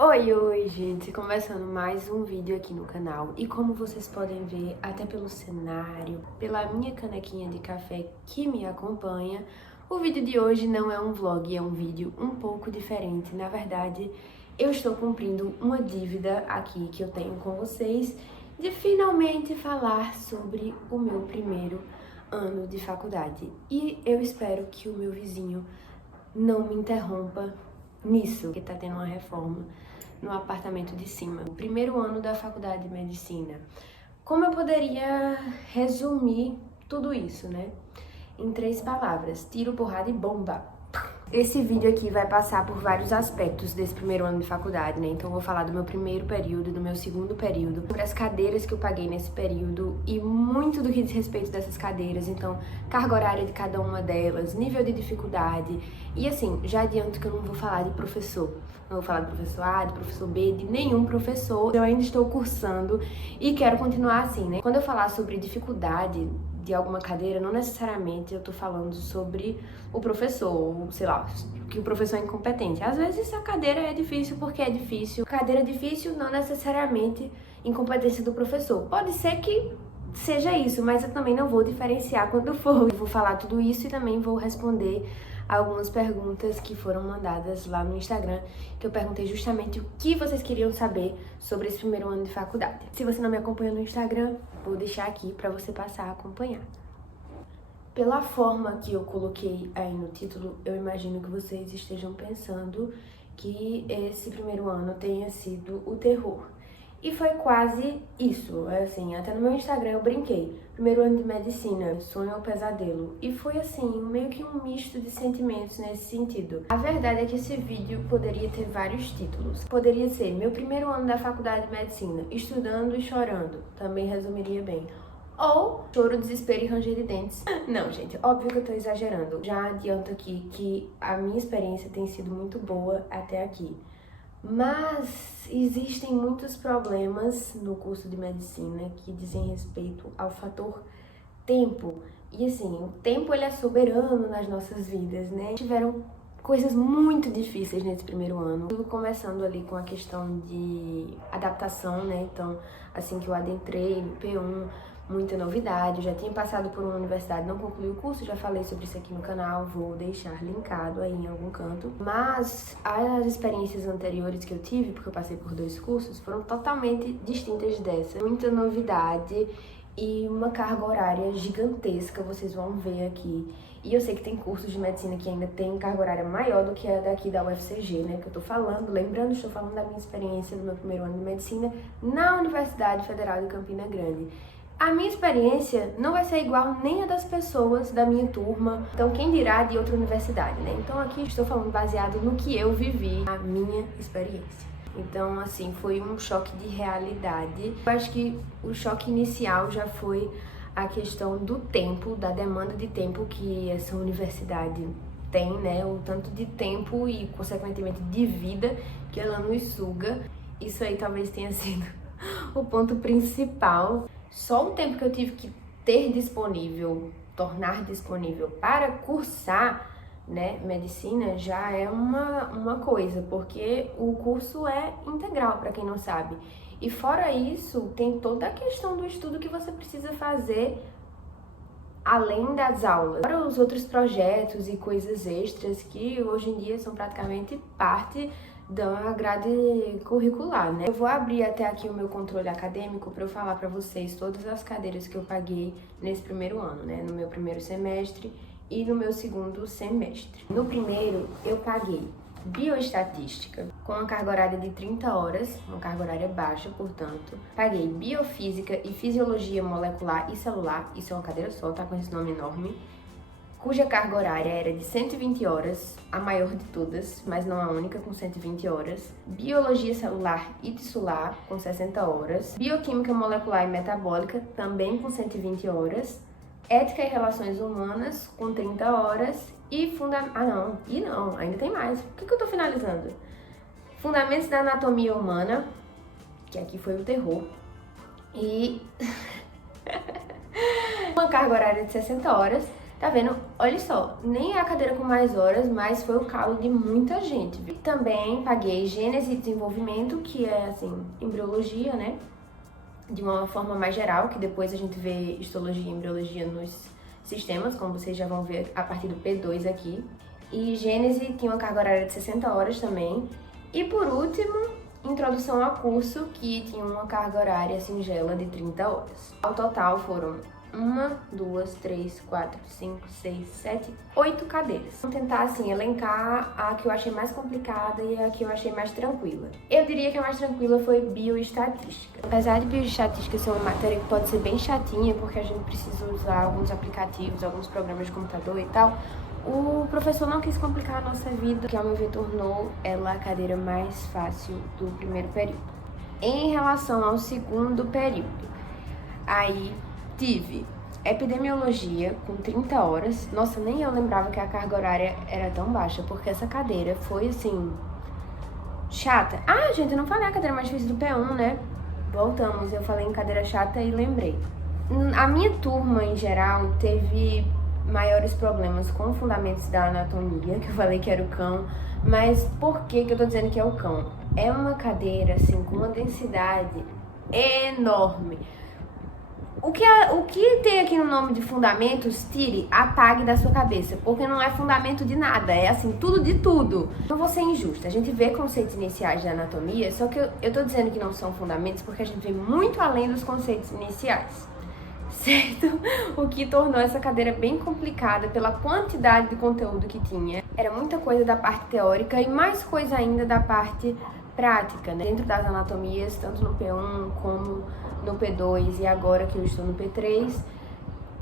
Oi, gente! Começando mais um vídeo aqui no canal. E como vocês podem ver, até pelo cenário, pela minha canequinha de café que me acompanha, o vídeo de hoje não é um vlog, é um vídeo um pouco diferente. Na verdade, eu estou cumprindo uma dívida aqui que eu tenho com vocês de finalmente falar sobre o meu primeiro ano de faculdade. E eu espero que o meu vizinho não me interrompa nisso, porque tá tendo uma reforma no apartamento de cima. O primeiro ano da faculdade de medicina. Como eu poderia resumir tudo isso, né? Em 3 palavras: tiro, porrada e bomba. Esse vídeo aqui vai passar por vários aspectos desse primeiro ano de faculdade, né? Então eu vou falar do meu primeiro período, do meu segundo período, sobre as cadeiras que eu paguei nesse período e muito do que diz respeito dessas cadeiras. Então, carga horária de cada uma delas, nível de dificuldade. E assim, já adianto que eu não vou falar de professor. Não vou falar de professor A, de professor B, de nenhum professor. Eu ainda estou cursando e quero continuar assim, né? Quando eu falar sobre dificuldade de alguma cadeira, não necessariamente eu tô falando sobre o professor, ou sei lá, que o professor é incompetente. Às vezes a cadeira é difícil porque é difícil. Cadeira difícil não necessariamente incompetência do professor. Pode ser que seja isso, mas eu também não vou diferenciar quando for. Eu vou falar tudo isso e também vou responder algumas perguntas que foram mandadas lá no Instagram, que eu perguntei justamente o que vocês queriam saber sobre esse primeiro ano de faculdade. Se você não me acompanha no Instagram, vou deixar aqui para você passar a acompanhar. Pela forma que eu coloquei aí no título, eu imagino que vocês estejam pensando que esse primeiro ano tenha sido o terror. E foi quase isso, assim, até no meu Instagram eu brinquei. Primeiro ano de medicina, sonho ou pesadelo. E foi assim, meio que um misto de sentimentos nesse sentido. A verdade é que esse vídeo poderia ter vários títulos. Poderia ser meu primeiro ano da faculdade de medicina, estudando e chorando. Também resumiria bem. Ou choro, desespero e ranger de dentes. Não, gente, óbvio que eu tô exagerando. Já adianto aqui que a minha experiência tem sido muito boa até aqui. Mas existem muitos problemas no curso de medicina que dizem respeito ao fator tempo. E assim, o tempo ele é soberano nas nossas vidas, né? Tiveram coisas muito difíceis nesse primeiro ano. Tudo começando ali com a questão de adaptação, né? Então, assim que eu adentrei no P1, muita novidade. Eu já tinha passado por uma universidade, não concluí o curso, já falei sobre isso aqui no canal, vou deixar linkado aí em algum canto. Mas as experiências anteriores que eu tive, porque eu passei por 2 cursos, foram totalmente distintas dessa. Muita novidade e uma carga horária gigantesca, vocês vão ver aqui. E eu sei que tem cursos de medicina que ainda tem carga horária maior do que a daqui da UFCG, né? Que eu tô falando, lembrando, estou falando da minha experiência do meu primeiro ano de medicina na Universidade Federal de Campina Grande. A minha experiência não vai ser igual nem a das pessoas da minha turma, então quem dirá de outra universidade, né? Então aqui estou falando baseado no que eu vivi, a minha experiência. Então, assim, foi um choque de realidade. Eu acho que o choque inicial já foi a questão do tempo, da demanda de tempo que essa universidade tem, né? O tanto de tempo e, consequentemente, de vida que ela nos suga. Isso aí talvez tenha sido o ponto principal. Só o tempo que eu tive que ter disponível, tornar disponível para cursar, né, medicina já é uma coisa, porque o curso é integral, para quem não sabe. E fora isso, tem toda a questão do estudo que você precisa fazer além das aulas. Fora os outros projetos e coisas extras que hoje em dia são praticamente parte da grade curricular, né? Eu vou abrir até aqui o meu controle acadêmico para eu falar para vocês todas as cadeiras que eu paguei nesse primeiro ano, né? No meu primeiro semestre e no meu segundo semestre. No primeiro, eu paguei bioestatística, com uma carga horária de 30 horas, uma carga horária baixa, portanto. Paguei biofísica e fisiologia molecular e celular, isso é uma cadeira só, tá com esse nome enorme, cuja carga horária era de 120 horas, a maior de todas, mas não a única, com 120 horas. Biologia celular e tissular, com 60 horas. Bioquímica molecular e metabólica, também com 120 horas. Ética e Relações Humanas, com 30 horas. E ainda tem mais. Por que eu tô finalizando? Fundamentos da Anatomia Humana, que aqui foi o terror. E uma carga horária de 60 horas. Tá vendo? Olha só, nem é a cadeira com mais horas, mas foi o calo de muita gente. Também paguei Gênese e Desenvolvimento, que é, assim, embriologia, né? De uma forma mais geral, que depois a gente vê histologia e embriologia nos sistemas, como vocês já vão ver a partir do P2 aqui. E Gênese tinha uma carga horária de 60 horas também. E por último, Introdução ao curso, que tinha uma carga horária singela de 30 horas. Ao total foram 1, 2, 3, 4, 5, 6, 7, 8 cadeiras. Vou tentar, assim, elencar a que eu achei mais complicada e a que eu achei mais tranquila. Eu diria que a mais tranquila foi bioestatística. Apesar de bioestatística ser uma matéria que pode ser bem chatinha, porque a gente precisa usar alguns aplicativos, alguns programas de computador e tal, o professor não quis complicar a nossa vida, que ao meu ver tornou ela a cadeira mais fácil do primeiro período. Em relação ao segundo período, aí tive epidemiologia com 30 horas. Nossa, nem eu lembrava que a carga horária era tão baixa, porque essa cadeira foi, assim, chata. Ah, gente, eu não falei a cadeira mais difícil do P1, né? Voltamos, eu falei em cadeira chata e lembrei. A minha turma, em geral, teve maiores problemas com fundamentos da anatomia, que eu falei que era o cão, mas por que eu tô dizendo que é o cão? É uma cadeira, assim, com uma densidade enorme. O que tem aqui no nome de fundamentos, tire, apague da sua cabeça, porque não é fundamento de nada, é assim, tudo de tudo. Não vou ser injusta, a gente vê conceitos iniciais da anatomia, só que eu tô dizendo que não são fundamentos porque a gente vê muito além dos conceitos iniciais. Certo? O que tornou essa cadeira bem complicada pela quantidade de conteúdo que tinha. Era muita coisa da parte teórica e mais coisa ainda da parte prática, né? Dentro das anatomias, tanto no P1 como no P2 e agora que eu estou no P3,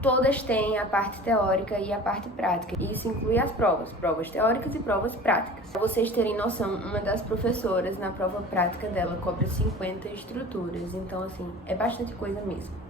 todas têm a parte teórica e a parte prática. E isso inclui as provas teóricas e provas práticas. Para vocês terem noção, uma das professoras, na prova prática dela, cobra 50 estruturas. Então, assim, é bastante coisa mesmo.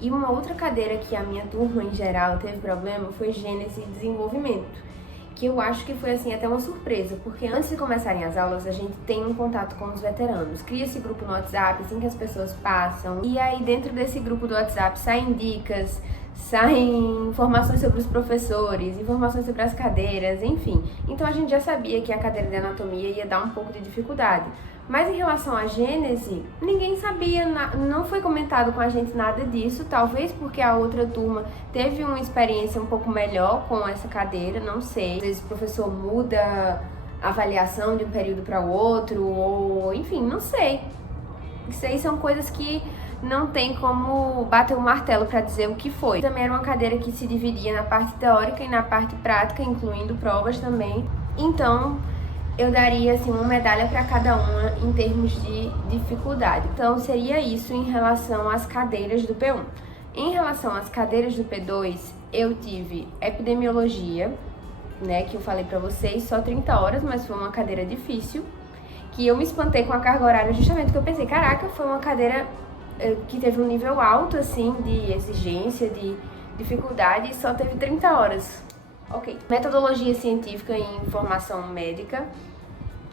E uma outra cadeira que a minha turma, em geral, teve problema foi Gênese e Desenvolvimento, que eu acho que foi, assim, até uma surpresa, porque antes de começarem as aulas, a gente tem um contato com os veteranos. Cria esse grupo no WhatsApp, assim que as pessoas passam, e aí dentro desse grupo do WhatsApp saem dicas, saem informações sobre os professores, informações sobre as cadeiras, enfim. Então a gente já sabia que a cadeira de anatomia ia dar um pouco de dificuldade. Mas em relação à Gênese, ninguém sabia, não foi comentado com a gente nada disso, talvez porque a outra turma teve uma experiência um pouco melhor com essa cadeira, não sei. Às vezes o professor muda a avaliação de um período para o outro, ou enfim, não sei. Isso aí são coisas que não tem como bater o martelo para dizer o que foi. Também era uma cadeira que se dividia na parte teórica e na parte prática, incluindo provas também. Então, eu daria, assim, uma medalha para cada uma em termos de dificuldade. Então, seria isso em relação às cadeiras do P1. Em relação às cadeiras do P2, eu tive epidemiologia, né, que eu falei para vocês, só 30 horas, mas foi uma cadeira difícil, que eu me espantei com a carga horária justamente porque eu pensei, caraca, foi uma cadeira que teve um nível alto, assim, de exigência, de dificuldade, e só teve 30 horas. Ok. Metodologia científica e informação médica,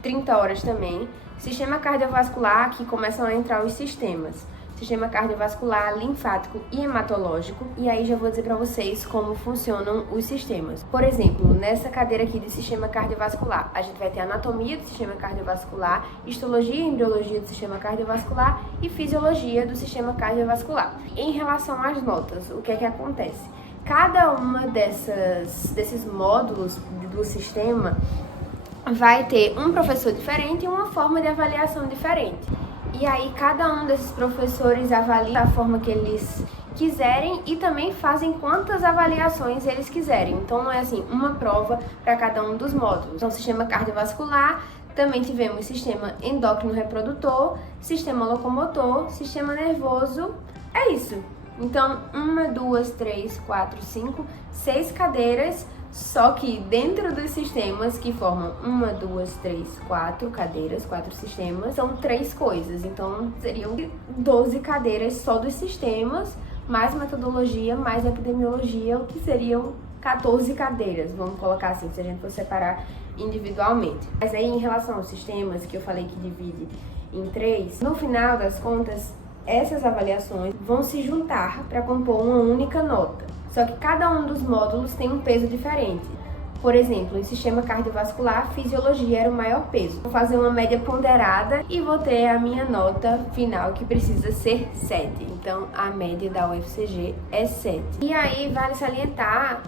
30 horas também. Sistema cardiovascular, que começam a entrar os sistemas. Sistema cardiovascular, linfático e hematológico. E aí já vou dizer para vocês como funcionam os sistemas. Por exemplo, nessa cadeira aqui de sistema cardiovascular, a gente vai ter anatomia do sistema cardiovascular, histologia e embriologia do sistema cardiovascular e fisiologia do sistema cardiovascular. Em relação às notas, o que é que acontece? Cada uma desses módulos do sistema vai ter um professor diferente e uma forma de avaliação diferente. E aí cada um desses professores avalia da forma que eles quiserem e também fazem quantas avaliações eles quiserem. Então não é assim, uma prova para cada um dos módulos. Então, sistema cardiovascular, também tivemos sistema endócrino reprodutor, sistema locomotor, sistema nervoso, é isso. Então, 1, 2, 3, 4, 5, 6 cadeiras, só que dentro dos sistemas que formam 1, 2, 3, 4 cadeiras, 4 sistemas, são 3 coisas. Então, seriam 12 cadeiras só dos sistemas, mais metodologia, mais epidemiologia, o que seriam 14 cadeiras, vamos colocar assim, se a gente for separar individualmente. Mas aí, em relação aos sistemas, que eu falei que divide em 3, no final das contas, essas avaliações vão se juntar para compor uma única nota, Só que cada um dos módulos tem um peso diferente. Por exemplo, em sistema cardiovascular, fisiologia era o maior peso. Vou fazer uma média ponderada e vou ter a minha nota final, que precisa ser 7. Então, a média da UFCG é 7. E aí, vale salientar,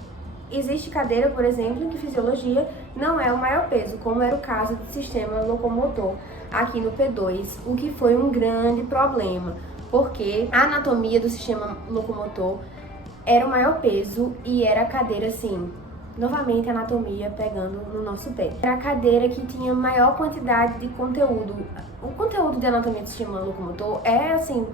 existe cadeira, por exemplo, em que fisiologia não é o maior peso, como era o caso do sistema locomotor aqui no P2, o que foi um grande problema, porque a anatomia do sistema locomotor era o maior peso e era a cadeira assim, novamente anatomia pegando no nosso pé. Era a cadeira que tinha maior quantidade de conteúdo. O conteúdo de anatomia do sistema locomotor é assim,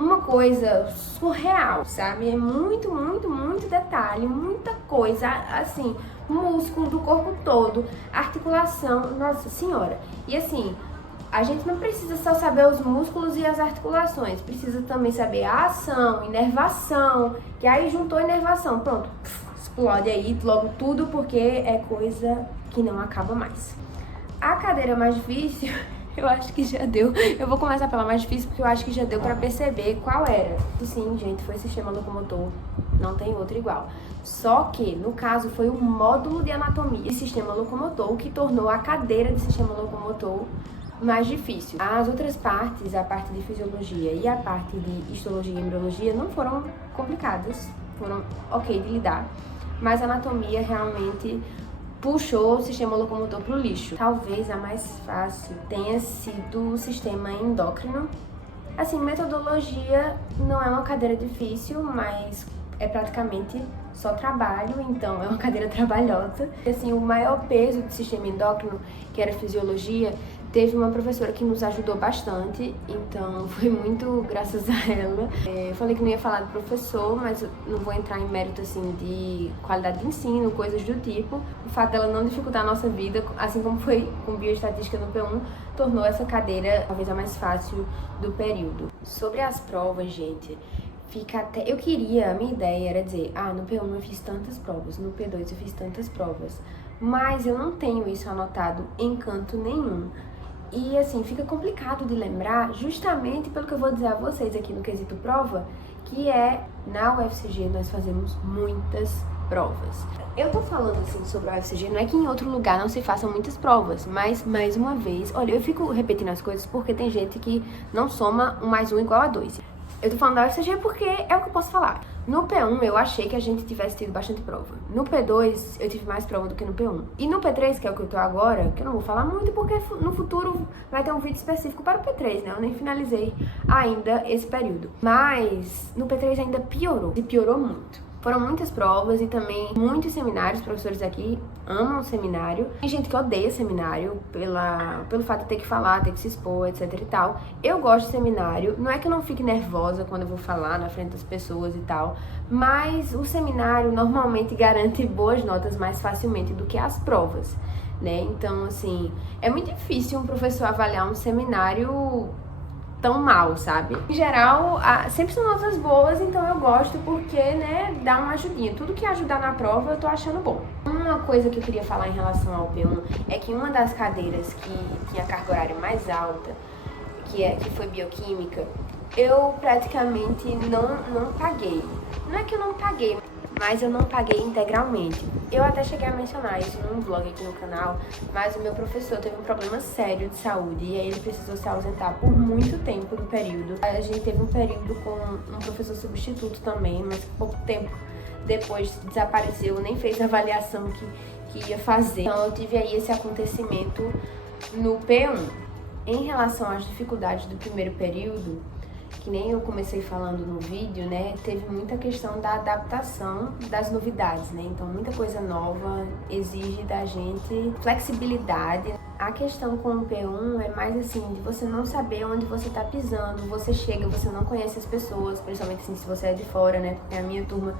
uma coisa surreal, sabe? É muito, muito, muito detalhe, muita coisa, assim, músculo do corpo todo, articulação, nossa senhora. E assim, a gente não precisa só saber os músculos e as articulações, precisa também saber a ação, inervação, que aí juntou inervação, pronto, explode aí logo tudo, porque é coisa que não acaba mais. A cadeira mais difícil, eu acho que já deu. Eu vou começar pela mais difícil porque eu acho que já deu pra perceber qual era. E sim, gente, foi sistema locomotor. Não tem outro igual. Só que, no caso, foi o módulo de anatomia de sistema locomotor o que tornou a cadeira de sistema locomotor mais difícil. As outras partes, a parte de fisiologia e a parte de histologia e embriologia, não foram complicadas. Foram ok de lidar. Mas a anatomia realmente puxou o sistema locomotor pro lixo. Talvez a mais fácil tenha sido o sistema endócrino. Assim, metodologia não é uma cadeira difícil, mas é praticamente só trabalho, então é uma cadeira trabalhosa. Assim, o maior peso do sistema endócrino, que era fisiologia, teve uma professora que nos ajudou bastante, então foi muito graças a ela. Eu falei que não ia falar do professor, mas eu não vou entrar em mérito assim de qualidade de ensino, coisas do tipo. O fato dela não dificultar a nossa vida, assim como foi com bioestatística no P1, tornou essa cadeira talvez a mais fácil do período. Sobre as provas, gente, fica até... a minha ideia era dizer, no P1 eu fiz tantas provas, no P2 eu fiz tantas provas, mas eu não tenho isso anotado em canto nenhum. E assim, fica complicado de lembrar justamente pelo que eu vou dizer a vocês aqui no quesito prova, que é, na UFCG nós fazemos muitas provas. Eu tô falando assim sobre a UFCG, não é que em outro lugar não se façam muitas provas, mas, mais uma vez, olha, eu fico repetindo as coisas porque tem gente que não soma 1 mais 1 igual a 2. Eu tô falando da UFCG porque é o que eu posso falar. No P1 eu achei que a gente tivesse tido bastante prova. No P2 eu tive mais prova do que no P1. E no P3, que é o que eu tô agora, que eu não vou falar muito porque no futuro vai ter um vídeo específico para o P3, né? Eu nem finalizei ainda esse período. Mas no P3 ainda piorou. E piorou muito. Foram muitas provas e também muitos seminários. Os professores aqui amam seminário. Tem gente que odeia seminário pelo fato de ter que falar, ter que se expor, etc e tal. Eu gosto de seminário. Não é que eu não fique nervosa quando eu vou falar na frente das pessoas e tal, mas o seminário normalmente garante boas notas mais facilmente do que as provas, né? Então, assim, é muito difícil um professor avaliar um seminário tão mal, sabe? Em geral, sempre são notas boas, então eu gosto porque, né, dá uma ajudinha. Tudo que ajudar na prova eu tô achando bom. Uma coisa que eu queria falar em relação ao P1 é que uma das cadeiras que tinha carga horária mais alta, que foi bioquímica, eu praticamente não paguei. Não é que eu não paguei, mas eu não paguei integralmente. Eu até cheguei a mencionar isso num vlog aqui no canal, mas o meu professor teve um problema sério de saúde e aí ele precisou se ausentar por muito tempo do período. A gente teve um período com um professor substituto também, mas pouco tempo depois desapareceu, nem fez a avaliação que ia fazer. Então eu tive aí esse acontecimento no P1. Em relação às dificuldades do primeiro período, que nem eu comecei falando no vídeo, né, teve muita questão da adaptação das novidades, né, então muita coisa nova exige da gente flexibilidade. A questão com o P1 é mais assim, de você não saber onde você tá pisando, você chega, você não conhece as pessoas, principalmente assim, se você é de fora, né, porque a minha turma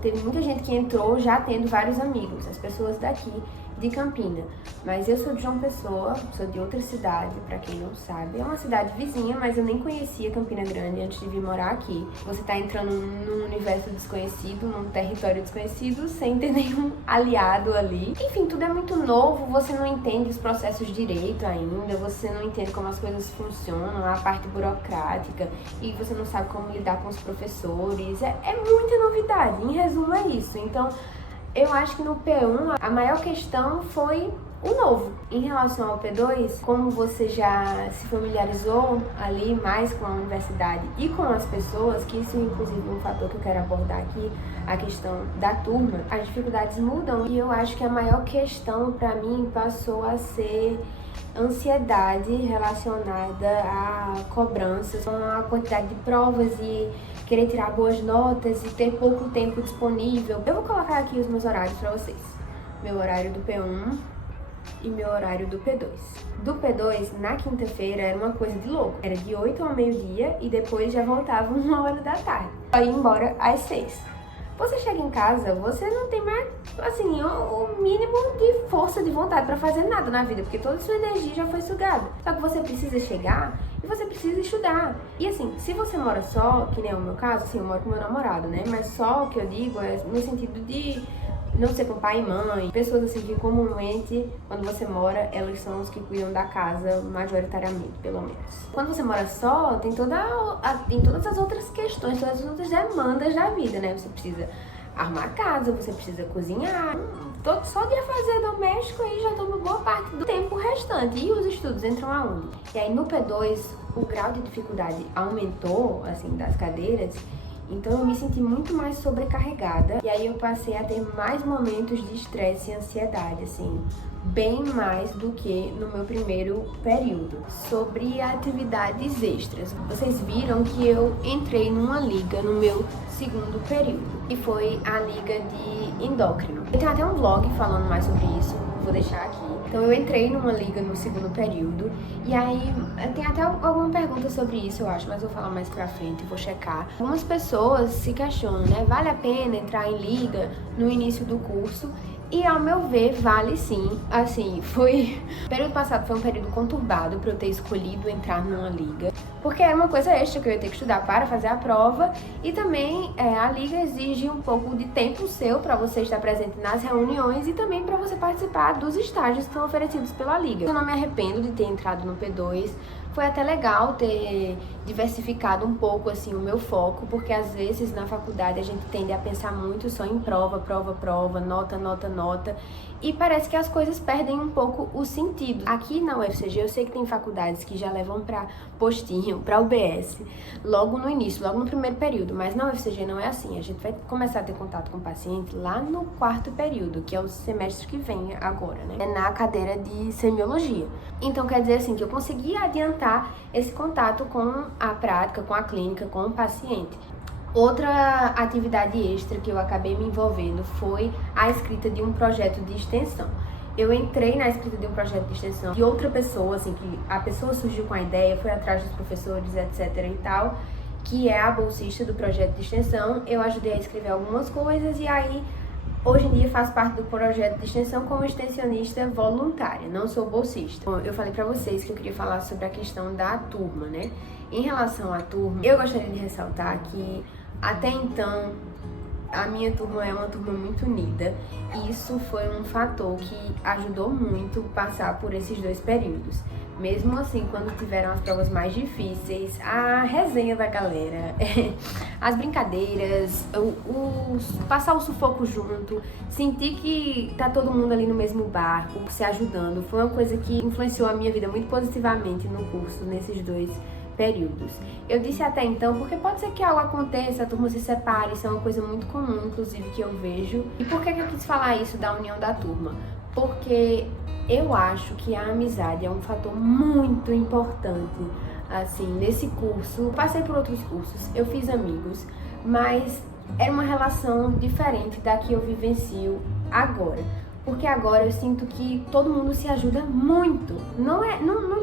teve muita gente que entrou já tendo vários amigos, as pessoas daqui de Campina, mas eu sou de João Pessoa, sou de outra cidade, pra quem não sabe. É uma cidade vizinha, mas eu nem conhecia Campina Grande antes de vir morar aqui. Você tá entrando num universo desconhecido, num território desconhecido, sem ter nenhum aliado ali. Enfim, tudo é muito novo, você não entende os processos direito ainda, você não entende como as coisas funcionam, a parte burocrática, e você não sabe como lidar com os professores. É muita novidade, em resumo é isso. Então, eu acho que no P1 a maior questão foi o novo. Em relação ao P2, como você já se familiarizou ali mais com a universidade e com as pessoas, que isso é inclusive um fator que eu quero abordar aqui, a questão da turma, as dificuldades mudam e eu acho que a maior questão para mim passou a ser ansiedade relacionada a cobranças, com a quantidade de provas e querer tirar boas notas e ter pouco tempo disponível. Eu vou colocar aqui os meus horários para vocês. Meu horário do P1 e meu horário do P2. Do P2, na quinta-feira, era uma coisa de louco. Era de 8 ao meio-dia e depois já voltava 1 hora da tarde. Eu ia embora às 6. Você chega em casa, você não tem mais, assim, o mínimo de força de vontade pra fazer nada na vida, porque toda a sua energia já foi sugada. Só que você precisa chegar e você precisa estudar. E assim, se você mora só, que nem é o meu caso, assim, eu moro com meu namorado, né? Mas só o que eu digo é no sentido de não ser com pai e mãe, pessoas assim que comumente, quando você mora, elas são os que cuidam da casa, majoritariamente, pelo menos. Quando você mora só, tem todas as outras questões, todas as outras demandas da vida, né? Você precisa arrumar a casa, você precisa cozinhar, só de fazer doméstico aí já toma boa parte do tempo restante. E os estudos entram aonde? E aí no P2, o grau de dificuldade aumentou, assim, das cadeiras. Então eu me senti muito mais sobrecarregada e aí eu passei a ter mais momentos de estresse e ansiedade, assim, bem mais do que no meu primeiro período. Sobre atividades extras, vocês viram que eu entrei numa liga no meu segundo período, que foi a liga de endócrino. Eu tenho até um vlog falando mais sobre isso, vou deixar aqui. Então eu entrei numa liga no segundo período e aí tem até alguma pergunta sobre isso, eu acho, mas eu vou falar mais pra frente, vou checar. Algumas pessoas se questionam, né? Vale a pena entrar em liga no início do curso? E ao meu ver, vale sim. Assim, o período passado foi um período conturbado para eu ter escolhido entrar numa liga, porque era uma coisa extra que eu ia ter que estudar para fazer a prova e também a liga exige um pouco de tempo seu para você estar presente nas reuniões e também para você participar dos estágios que são oferecidos pela liga. Eu não me arrependo de ter entrado no P2. Foi até legal ter diversificado um pouco assim o meu foco, porque às vezes na faculdade a gente tende a pensar muito só em prova, nota, e parece que as coisas perdem um pouco o sentido. Aqui na UFCG eu sei que tem faculdades que já levam para postinho, para UBS, logo no início, logo no primeiro período, mas na UFCG não é assim. A gente vai começar a ter contato com o paciente lá no quarto período, que é o semestre que vem agora, né? É na cadeira de semiologia. Então quer dizer assim que eu consegui adiantar esse contato com a prática, com a clínica, com o paciente. Outra atividade extra que eu acabei me envolvendo foi a escrita de um projeto de extensão. Eu entrei na escrita de um projeto de extensão de outra pessoa, assim, que a pessoa surgiu com a ideia, foi atrás dos professores, etc e tal, que é a bolsista do projeto de extensão. Eu ajudei a escrever algumas coisas e aí hoje em dia faço parte do projeto de extensão como extensionista voluntária, não sou bolsista. Bom, eu falei pra vocês que eu queria falar sobre a questão da turma, né? Em relação à turma, eu gostaria de ressaltar que até então a minha turma é uma turma muito unida e isso foi um fator que ajudou muito passar por esses dois períodos. Mesmo assim, quando tiveram as provas mais difíceis, a resenha da galera, as brincadeiras, passar o sufoco junto, sentir que tá todo mundo ali no mesmo barco, se ajudando, foi uma coisa que influenciou a minha vida muito positivamente no curso, nesses dois períodos. Eu disse até então porque pode ser que algo aconteça, a turma se separe, isso é uma coisa muito comum, inclusive, que eu vejo. E por que eu quis falar isso da união da turma? Porque eu acho que a amizade é um fator muito importante, assim, nesse curso. Eu passei por outros cursos, eu fiz amigos, mas era uma relação diferente da que eu vivencio agora. Porque agora eu sinto que todo mundo se ajuda muito. Não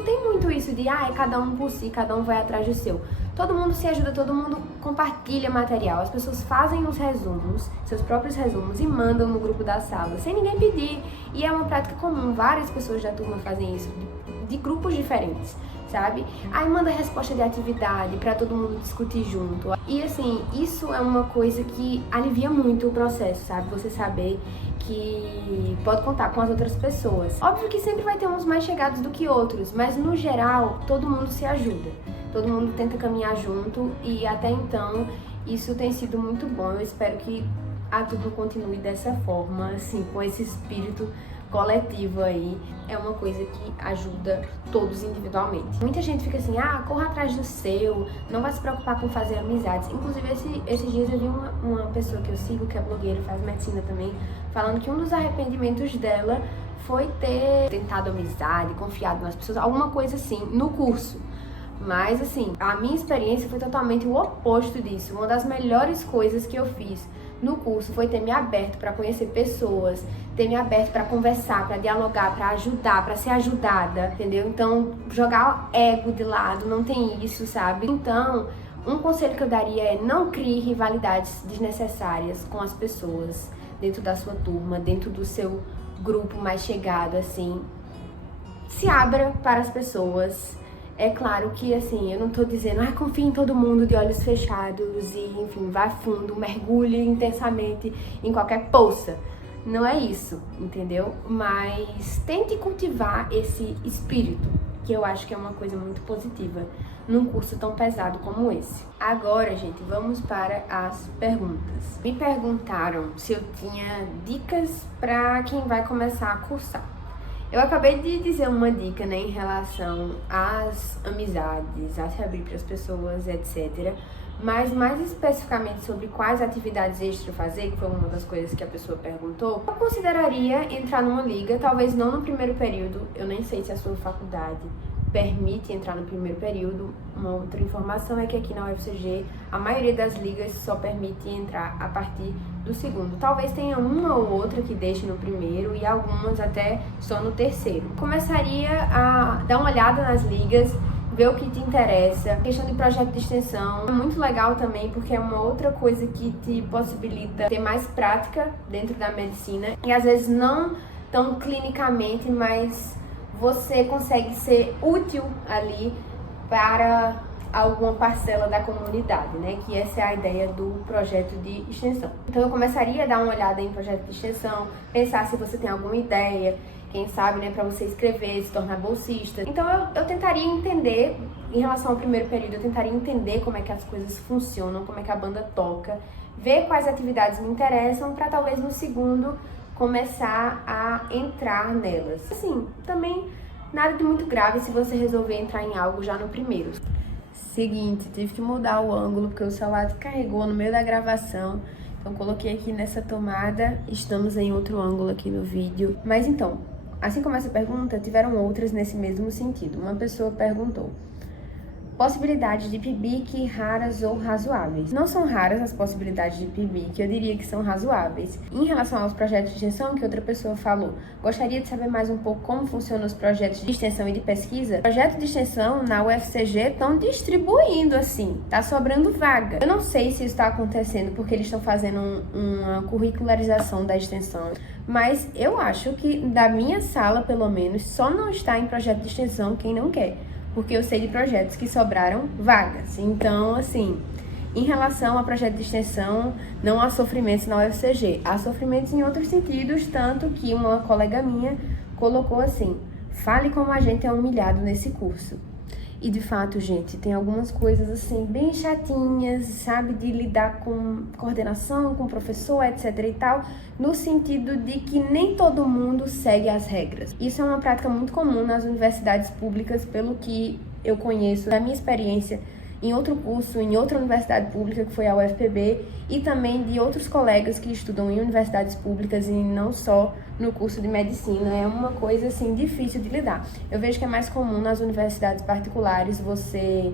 tem muito isso de, cada um por si, cada um vai atrás do seu. todo mundo se ajuda, todo mundo compartilha material. As pessoas fazem os resumos, seus próprios resumos, e mandam no grupo da sala, sem ninguém pedir. E é uma prática comum, várias pessoas da turma fazem isso, de grupos diferentes, sabe? Aí manda resposta de atividade pra todo mundo discutir junto. E assim, isso é uma coisa que alivia muito o processo, sabe? Você saber que pode contar com as outras pessoas. Óbvio que sempre vai ter uns mais chegados do que outros, mas no geral, todo mundo se ajuda. Todo mundo tenta caminhar junto e até então isso tem sido muito bom. Eu espero que a turma continue dessa forma, assim, com esse espírito coletivo aí. É uma coisa que ajuda todos individualmente. Muita gente fica assim, corra atrás do seu, não vai se preocupar com fazer amizades. Inclusive, esses dias eu vi uma pessoa que eu sigo, que é blogueira, faz medicina também, falando que um dos arrependimentos dela foi ter tentado amizade, confiado nas pessoas, alguma coisa assim, no curso. Mas assim, a minha experiência foi totalmente o oposto disso. Uma das melhores coisas que eu fiz no curso foi ter me aberto para conhecer pessoas, ter me aberto para conversar, para dialogar, para ajudar, para ser ajudada, entendeu? Então, jogar o ego de lado, não tem isso, sabe? Então, um conselho que eu daria é não crie rivalidades desnecessárias com as pessoas dentro da sua turma, dentro do seu grupo mais chegado, assim. Se abra para as pessoas. É claro que, assim, eu não tô dizendo, confie em todo mundo de olhos fechados e, enfim, vá fundo, mergulhe intensamente em qualquer poça. Não é isso, entendeu? Mas tente cultivar esse espírito, que eu acho que é uma coisa muito positiva num curso tão pesado como esse. Agora, gente, vamos para as perguntas. Me perguntaram se eu tinha dicas para quem vai começar a cursar. Eu acabei de dizer uma dica, né, em relação às amizades, a se abrir para as pessoas, etc. Mas mais especificamente sobre quais atividades extra fazer, que foi uma das coisas que a pessoa perguntou, eu consideraria entrar numa liga, talvez não no primeiro período. Eu nem sei se a sua faculdade permite entrar no primeiro período. Uma outra informação é que aqui na UFCG a maioria das ligas só permite entrar a partir do segundo. Talvez tenha uma ou outra que deixe no primeiro e algumas até só no terceiro. Começaria a dar uma olhada nas ligas, ver o que te interessa. A questão de projeto de extensão é muito legal também, porque é uma outra coisa que te possibilita ter mais prática dentro da medicina e às vezes não tão clinicamente, mas você consegue ser útil ali para alguma parcela da comunidade, né? Que essa é a ideia do projeto de extensão. Então eu começaria a dar uma olhada em projeto de extensão, pensar se você tem alguma ideia, quem sabe, né, para você escrever, se tornar bolsista. Então eu tentaria entender, em relação ao primeiro período, eu tentaria entender como é que as coisas funcionam, como é que a banda toca, ver quais atividades me interessam, para talvez no segundo começar a entrar nelas. Assim, também nada de muito grave se você resolver entrar em algo já no primeiro. Seguinte, tive que mudar o ângulo porque o celular descarregou no meio da gravação. Então coloquei aqui nessa tomada, estamos em outro ângulo aqui no vídeo. Mas então, assim como essa pergunta, tiveram outras nesse mesmo sentido. Uma pessoa perguntou: possibilidades de PIBIC raras ou razoáveis? Não são raras as possibilidades de PIBIC, eu diria que são razoáveis. Em relação aos projetos de extensão, que outra pessoa falou, gostaria de saber mais um pouco como funcionam os projetos de extensão e de pesquisa. Projetos de extensão na UFCG estão distribuindo assim, tá sobrando vaga. Eu não sei se isso está acontecendo porque eles estão fazendo uma curricularização da extensão, mas eu acho que da minha sala, pelo menos, só não está em projeto de extensão quem não quer. Porque eu sei de projetos que sobraram vagas. Então, assim, em relação a projeto de extensão, não há sofrimentos na UFCG. Há sofrimentos em outros sentidos, tanto que uma colega minha colocou assim: fale como a gente é humilhado nesse curso. E de fato, gente, tem algumas coisas assim bem chatinhas, sabe, de lidar com coordenação, com professor, etc e tal, no sentido de que nem todo mundo segue as regras. Isso é uma prática muito comum nas universidades públicas, pelo que eu conheço da minha experiência em outro curso, em outra universidade pública, que foi a UFPB, e também de outros colegas que estudam em universidades públicas e não só no curso de medicina. É uma coisa, assim, difícil de lidar. Eu vejo que é mais comum nas universidades particulares você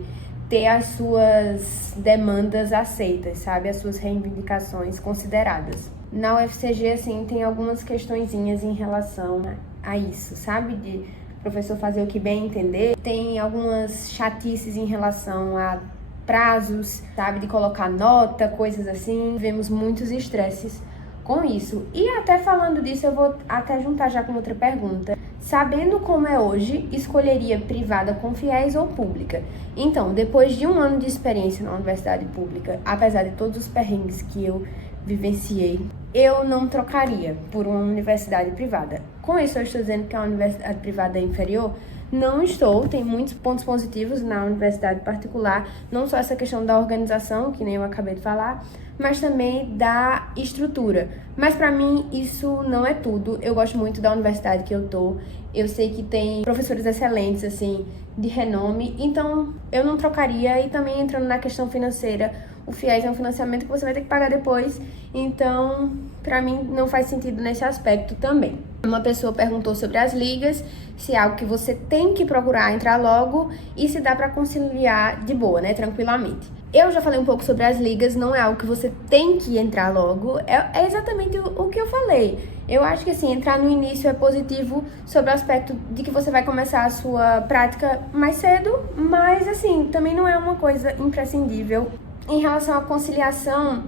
ter as suas demandas aceitas, sabe? As suas reivindicações consideradas. Na UFCG, assim, tem algumas questõezinhas em relação a isso, sabe? De professor fazer o que bem entender. Tem algumas chatices em relação a prazos, sabe, de colocar nota, coisas assim. Vemos muitos estresses com isso. E até falando disso, eu vou até juntar já com outra pergunta. Sabendo como é hoje, escolheria privada com fiéis ou pública? Então, depois de um ano de experiência na universidade pública, apesar de todos os perrengues que eu vivenciei, eu não trocaria por uma universidade privada. Com isso, eu estou dizendo que a universidade privada é inferior? Não estou, tem muitos pontos positivos na universidade particular, não só essa questão da organização, que nem eu acabei de falar, mas também da estrutura. Mas para mim isso não é tudo. Eu gosto muito da universidade que eu tô. Eu sei que tem professores excelentes, assim, de renome, então eu não trocaria. E também entrando na questão financeira, o FIES é um financiamento que você vai ter que pagar depois, então pra mim não faz sentido nesse aspecto também. Uma pessoa perguntou sobre as ligas, se é algo que você tem que procurar entrar logo e se dá pra conciliar de boa, né, tranquilamente. Eu já falei um pouco sobre as ligas, não é algo que você tem que entrar logo, é exatamente o que eu falei. Eu acho que assim, entrar no início é positivo sobre o aspecto de que você vai começar a sua prática mais cedo, mas assim, também não é uma coisa imprescindível. Em relação à conciliação,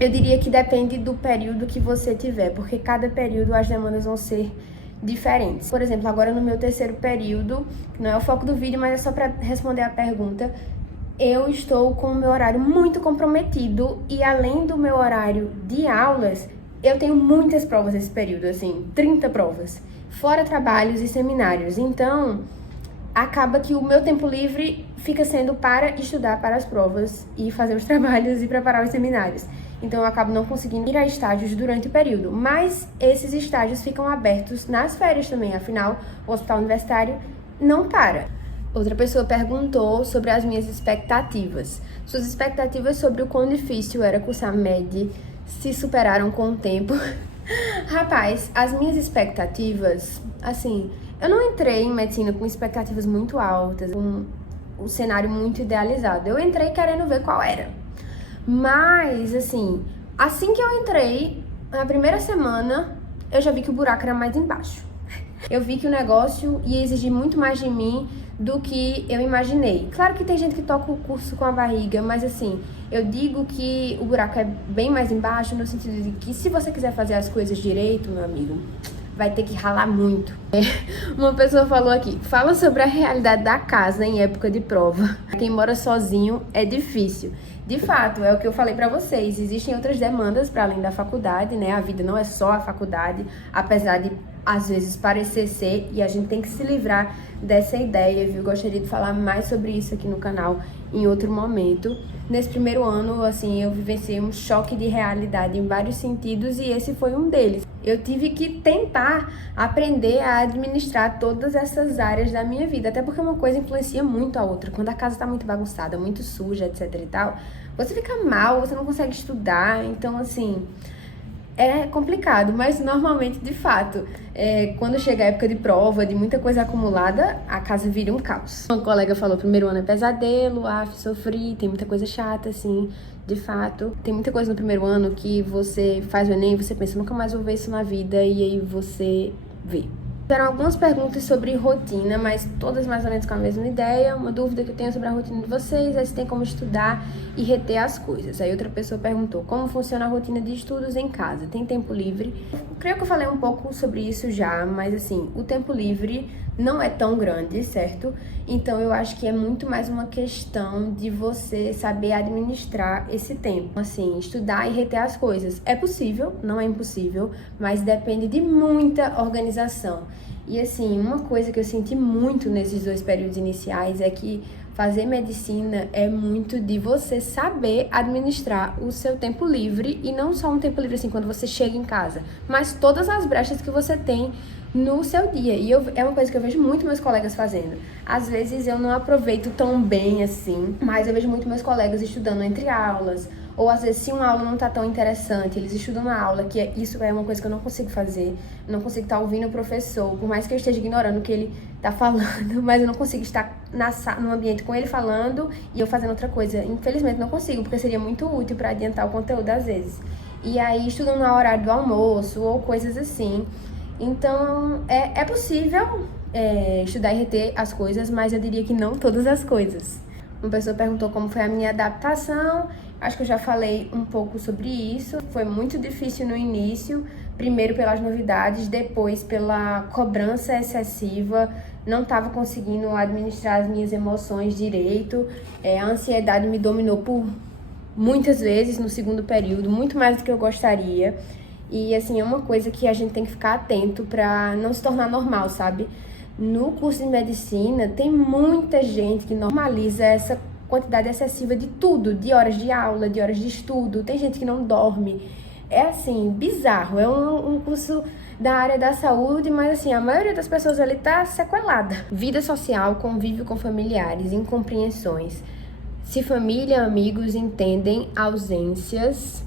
eu diria que depende do período que você tiver, porque cada período as demandas vão ser diferentes. Por exemplo, agora no meu terceiro período, que não é o foco do vídeo, mas é só para responder a pergunta, eu estou com o meu horário muito comprometido e além do meu horário de aulas, eu tenho muitas provas nesse período, assim, 30 provas, fora trabalhos e seminários. Então, acaba que o meu tempo livre fica sendo para estudar para as provas e fazer os trabalhos e preparar os seminários. Então eu acabo não conseguindo ir a estágios durante o período, mas esses estágios ficam abertos nas férias também, afinal o hospital universitário não para. Outra pessoa perguntou sobre as minhas expectativas. Suas expectativas sobre o quão difícil era cursar MED se superaram com o tempo? Rapaz, as minhas expectativas, assim, eu não entrei em medicina com expectativas muito altas, com um cenário muito idealizado. Eu entrei querendo ver qual era. Mas, assim que eu entrei, na primeira semana, eu já vi que o buraco era mais embaixo. Eu vi que o negócio ia exigir muito mais de mim do que eu imaginei. Claro que tem gente que toca o curso com a barriga, mas assim, eu digo que o buraco é bem mais embaixo no sentido de que se você quiser fazer as coisas direito, meu amigo, vai ter que ralar muito. Uma pessoa falou aqui, fala sobre a realidade da casa em época de prova. Quem mora sozinho é difícil. De fato, é o que eu falei pra vocês, existem outras demandas para além da faculdade, né? A vida não é só a faculdade, apesar de às vezes parecer ser, e a gente tem que se livrar dessa ideia, viu? Gostaria de falar mais sobre isso aqui no canal em outro momento. Nesse primeiro ano, eu vivenciei um choque de realidade em vários sentidos e esse foi um deles. Eu tive que tentar aprender a administrar todas essas áreas da minha vida, até porque uma coisa influencia muito a outra. Quando a casa tá muito bagunçada, muito suja, etc e tal, você fica mal, você não consegue estudar, então é complicado, mas normalmente, de fato, quando chega a época de prova, de muita coisa acumulada, a casa vira um caos. Uma colega falou, primeiro ano é pesadelo, sofri, tem muita coisa chata, assim, de fato. Tem muita coisa no primeiro ano que você faz o Enem e você pensa, nunca mais vou ver isso na vida, e aí você vê. Tiveram algumas perguntas sobre rotina, mas todas mais ou menos com a mesma ideia. Uma dúvida que eu tenho sobre a rotina de vocês é se tem como estudar e reter as coisas. Aí outra pessoa perguntou como funciona a rotina de estudos em casa. Tem tempo livre? Eu creio que eu falei um pouco sobre isso já, mas o tempo livre não é tão grande, certo? Então eu acho que é muito mais uma questão de você saber administrar esse tempo. Estudar e reter as coisas. É possível, não é impossível, mas depende de muita organização. E uma coisa que eu senti muito nesses 2 períodos iniciais é que fazer medicina é muito de você saber administrar o seu tempo livre, e não só um tempo livre quando você chega em casa, mas todas as brechas que você tem no seu dia. E é uma coisa que eu vejo muito meus colegas fazendo. Às vezes eu não aproveito tão bem mas eu vejo muito meus colegas estudando entre aulas, ou às vezes se uma aula não tá tão interessante, eles estudam na aula, isso é uma coisa que eu não consigo fazer, eu não consigo estar ouvindo o professor, por mais que eu esteja ignorando o que ele tá falando, mas eu não consigo estar no ambiente com ele falando e eu fazendo outra coisa. Infelizmente não consigo, porque seria muito útil para adiantar o conteúdo às vezes. E aí estudam no horário do almoço ou coisas assim. Então é possível estudar e reter as coisas, mas eu diria que não todas as coisas. Uma pessoa perguntou como foi a minha adaptação. Acho que eu já falei um pouco sobre isso. Foi muito difícil no início, primeiro pelas novidades, depois pela cobrança excessiva. Não estava conseguindo administrar as minhas emoções direito. A ansiedade me dominou por muitas vezes no segundo período, muito mais do que eu gostaria. E assim, é uma coisa que a gente tem que ficar atento para não se tornar normal, sabe? No curso de medicina, tem muita gente que normaliza essa quantidade excessiva de tudo, de horas de aula, de horas de estudo. Tem gente que não dorme. É assim, bizarro. É um curso da área da saúde, mas assim, a maioria das pessoas ali tá sequelada. Vida social, convívio com familiares, incompreensões. Se família, amigos entendem ausências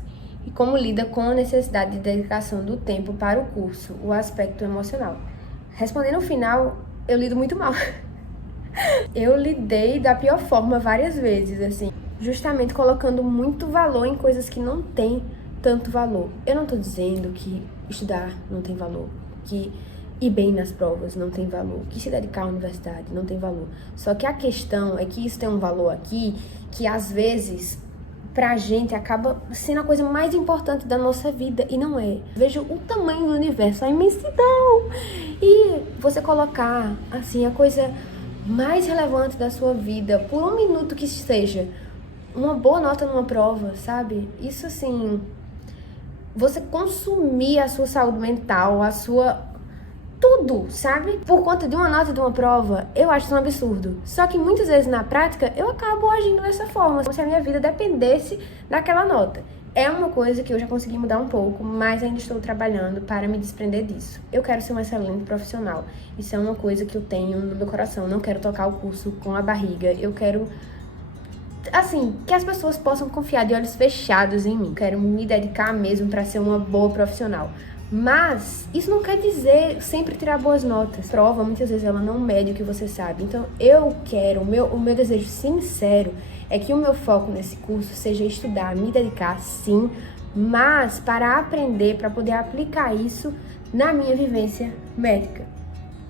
e como lida com a necessidade de dedicação do tempo para o curso, o aspecto emocional. Respondendo ao final, eu lido muito mal. Eu lidei da pior forma várias vezes, assim, justamente colocando muito valor em coisas que não têm tanto valor. Eu não tô dizendo que estudar não tem valor, que ir bem nas provas não tem valor, que se dedicar à universidade não tem valor. Só que a questão é que isso tem um valor aqui que às vezes pra gente acaba sendo a coisa mais importante da nossa vida, e não é. Veja o tamanho do universo, a imensidão. E você colocar, assim, a coisa mais relevante da sua vida, por um minuto que seja, uma boa nota numa prova, sabe? Isso, assim, você consumir a sua saúde mental, a sua tudo, sabe? Por conta de uma nota de uma prova, eu acho isso um absurdo. Só que muitas vezes na prática, eu acabo agindo dessa forma, como se a minha vida dependesse daquela nota. É uma coisa que eu já consegui mudar um pouco, mas ainda estou trabalhando para me desprender disso. Eu quero ser um excelente profissional. Isso é uma coisa que eu tenho no meu coração. Não quero tocar o curso com a barriga. Eu quero, assim, que as pessoas possam confiar de olhos fechados em mim. Quero me dedicar mesmo para ser uma boa profissional. Mas isso não quer dizer sempre tirar boas notas. Prova, muitas vezes, ela não mede o que você sabe. Então, eu quero, o meu desejo sincero é que o meu foco nesse curso seja estudar, me dedicar, sim, mas para aprender, para poder aplicar isso na minha vivência médica.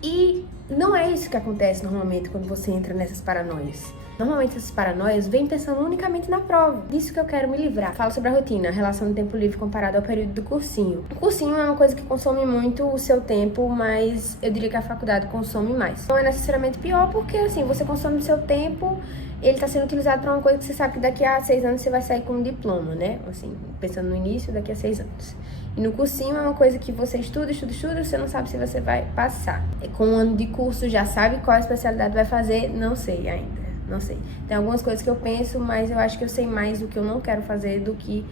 E não é isso que acontece normalmente quando você entra nessas paranoias. Normalmente essas paranoias vêm pensando unicamente na prova. Disso que eu quero me livrar. Falo sobre a rotina, a relação do tempo livre comparado ao período do cursinho. O cursinho é uma coisa que consome muito o seu tempo, mas eu diria que a faculdade consome mais. Não é necessariamente pior, porque assim, você consome o seu tempo, ele está sendo utilizado para uma coisa que você sabe que daqui a 6 anos você vai sair com um diploma, né? Assim, pensando no início, daqui a 6 anos. E no cursinho é uma coisa que você estuda, você não sabe se você vai passar. Com um ano de curso, já sabe qual especialidade vai fazer, não sei ainda. Não sei. Tem algumas coisas que eu penso, mas eu acho que eu sei mais o que eu não quero fazer do que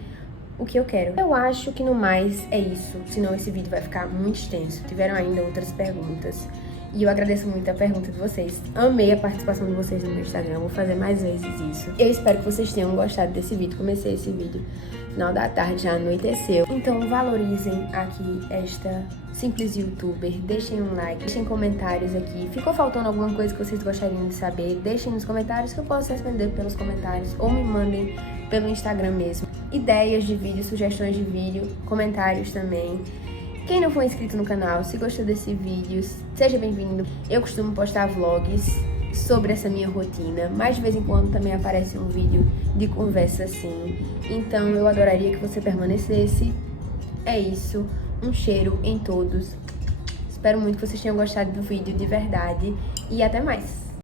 o que eu quero. Eu acho que no mais é isso, senão esse vídeo vai ficar muito extenso. Tiveram ainda outras perguntas e eu agradeço muito a pergunta de vocês. Amei a participação de vocês no meu Instagram, eu vou fazer mais vezes isso. Eu espero que vocês tenham gostado desse vídeo. Comecei esse vídeo no final da tarde, já anoiteceu. Então valorizem aqui esta simples youtuber, deixem um like, deixem comentários aqui. Ficou faltando alguma coisa que vocês gostariam de saber? Deixem nos comentários que eu posso responder pelos comentários, ou me mandem pelo Instagram mesmo. Ideias de vídeo, sugestões de vídeo, comentários também. Quem não for inscrito no canal, se gostou desse vídeo, seja bem-vindo. Eu costumo postar vlogs sobre essa minha rotina, mas de vez em quando também aparece um vídeo de conversa assim. Então eu adoraria que você permanecesse. É isso. Um cheiro em todos. Espero muito que vocês tenham gostado do vídeo de verdade. E até mais!